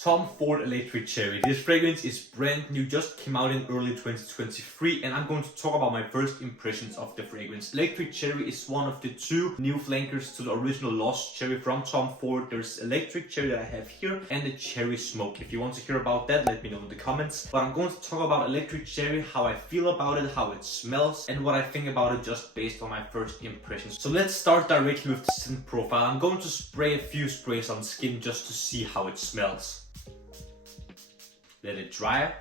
Tom Ford Electric Cherry. This fragrance is brand new, just came out in early 2023, and I'm going to talk about my first impressions of the fragrance. Electric Cherry is one of the two new flankers to the original Lost Cherry from Tom Ford. There's Electric Cherry that I have here and the Cherry Smoke. If you want to hear about that, let me know in the comments. But I'm going to talk about Electric Cherry, how I feel about it, how it smells, and what I think about it just based on my first impressions. So let's start directly with the scent profile. I'm going to spray a few sprays on skin just to see how it smells. Let it dry.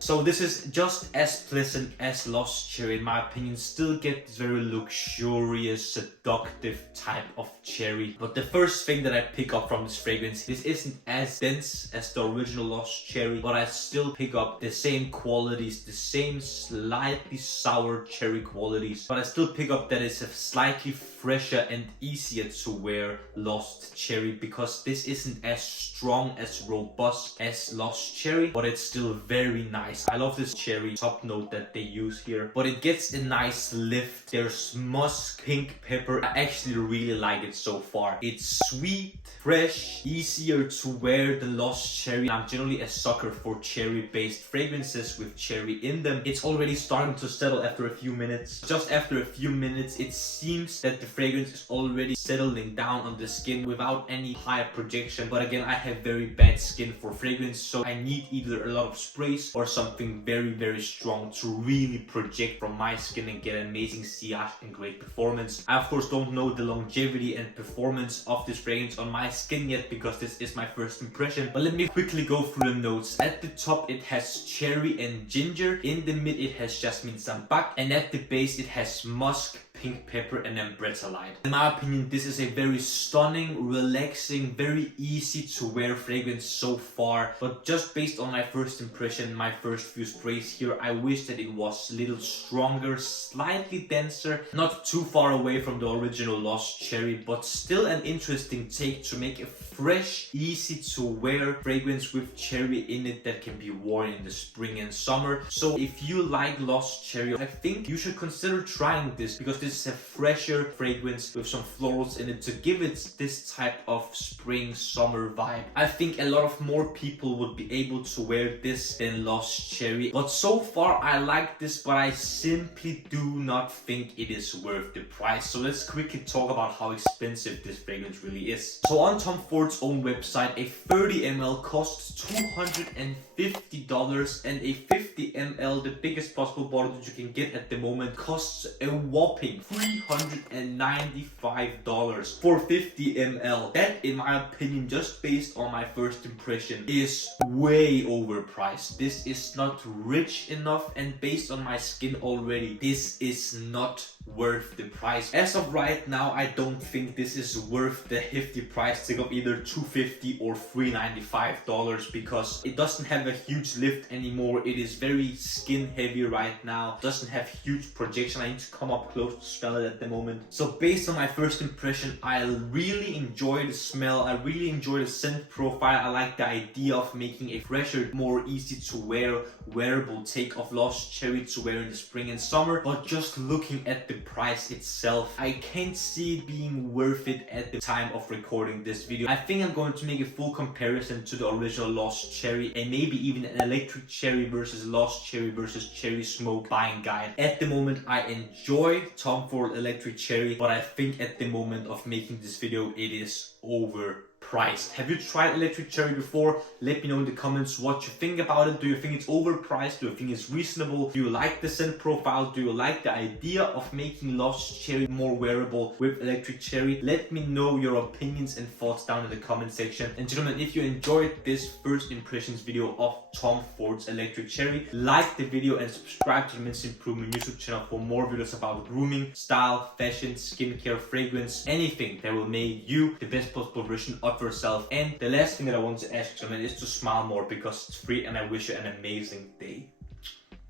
So this is just as pleasant as Lost Cherry in my opinion. Still get this very luxurious, seductive type of cherry. But the first thing that I pick up from this fragrance, this isn't as dense as the original Lost Cherry, but I still pick up the same qualities, the same slightly sour cherry qualities. But I still pick up that it's a slightly fresher and easier to wear Lost Cherry, because this isn't as strong, as robust as Lost Cherry, but it's still very nice. I love this cherry top note that they use here, but it gets a nice lift. There's musk, pink pepper. I actually really like it so far. It's sweet, fresh, easier to wear than Lost Cherry. I'm generally a sucker for cherry based fragrances with cherry in them. It's already starting to settle after a few minutes. Just after a few minutes, it seems that the fragrance is already settling down on the skin without any high projection. But again, I have very bad skin for fragrance, so I need either a lot of sprays or something very strong to really project from my skin and get amazing sillage and great performance. I of course don't know the longevity and performance of this fragrance on my skin yet, because this is my first impression, but let me quickly go through the notes. At the top it has cherry and ginger, in the mid it has jasmine sambac, and at the base it has musk, pink pepper and ambretolite. In my opinion, this is a very stunning, relaxing, very easy to wear fragrance so far. But just based on my first impression, my first few sprays here, I wish that it was a little stronger, slightly denser, not too far away from the original Lost Cherry, but still an interesting take to make a fresh, easy to wear fragrance with cherry in it that can be worn in the spring and summer. So if you like Lost Cherry, I think you should consider trying this, because this is a fresher fragrance with some florals in it to give it this type of spring summer vibe. I think a lot of more people would be able to wear this than Lost Cherry, but so far I like this, but I simply do not think it is worth the price. So let's quickly talk about how expensive this fragrance really is. So on Tom Ford's own website, a 30 ml costs $250, and a 50 ml, the biggest possible bottle that you can get at the moment, costs a whopping $395 for 50 ml. That, in my opinion, just based on my first impression, is way overpriced. This is not rich enough, and based on my skin already, this is not worth the price. As of right now, I don't think this is worth the hefty price tag of either $250 or $395, because it doesn't have a huge lift anymore. It is very skin heavy right now, doesn't have huge projection. I need to come up close to smell it at the moment. So based on my first impression, I really enjoy the smell. I really enjoy the scent profile. I like the idea of making a fresher, more easy to wear, wearable take of Lost Cherry to wear in the spring and summer. But just looking at the price itself, I can't see it being worth it at the time of recording this video. I think I'm going to make a full comparison to the original Lost Cherry, and maybe even an Electric Cherry versus Lost Cherry versus Cherry Smoke buying guide. At the moment, I enjoy Tom Ford Electric Cherry, but I think at the moment of making this video, it is overpriced. Have you tried Electric Cherry before? Let me know in the comments what you think about it. Do you think it's overpriced? Do you think it's reasonable? Do you like the scent profile? Do you like the idea of making Lost Cherry more wearable with Electric Cherry? Let me know your opinions and thoughts down in the comment section. And gentlemen, if you enjoyed this first impressions video of Tom Ford's Electric Cherry, like the video and subscribe to the Men's Improvement YouTube channel for more videos about grooming, style, fashion, skincare, fragrance, anything that will make you the best possible version of yourself. And the last thing that I want to ask, gentlemen, is to smile more, because it's free, and I wish you an amazing day.